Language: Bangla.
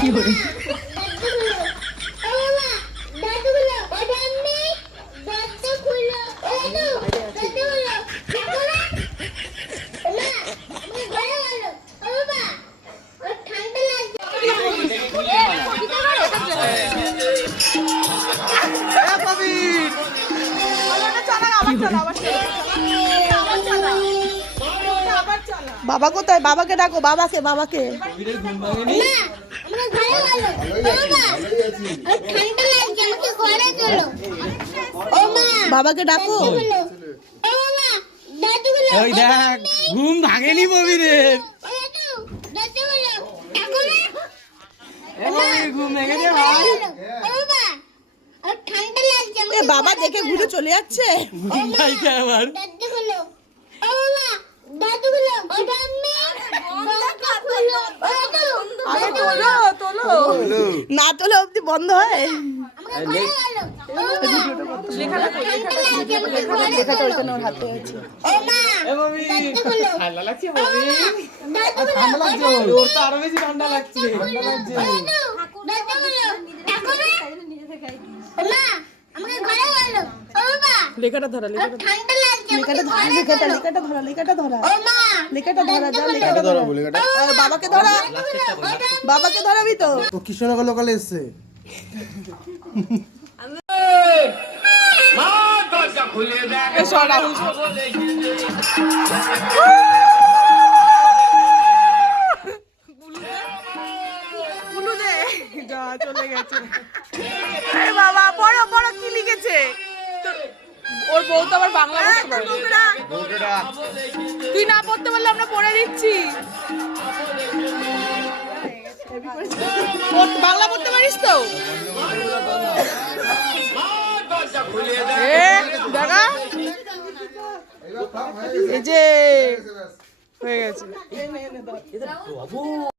কি করে বাবা কোথায়? বাবাকে ডাকো, বাবাকে বাবাকে বাবাকে ডাকো। ওই দেখ ঘুম ভাঙেনি ববিদের, ঘুম ভেঙে দিয়ে ভাই বাবা দেখে ঘুরে চলে যাচ্ছে। আবার না তোলে অব্দি বন্ধ হয়। ঠান্ডা লাগছে, ওর তো আরো বেশি ঠান্ডা লাগছে। লেখাটা ধরা, লেখাটা ধরা, বাবাকে ধরা, বাবাকে ধরাবি তো। কৃষ্ণনগর লোকালে এসছে। চলে গেছে বাবা। পড়ো পড়ো, কি লিখেছে? ওর বউ তো আবার বাংলা পড়তে পারে। তুই না পড়তে পারলে আমরা পড়ে দিচ্ছি। বাংলা পড়তে পারিস তো? দেখা এই যে হয়ে গেছে।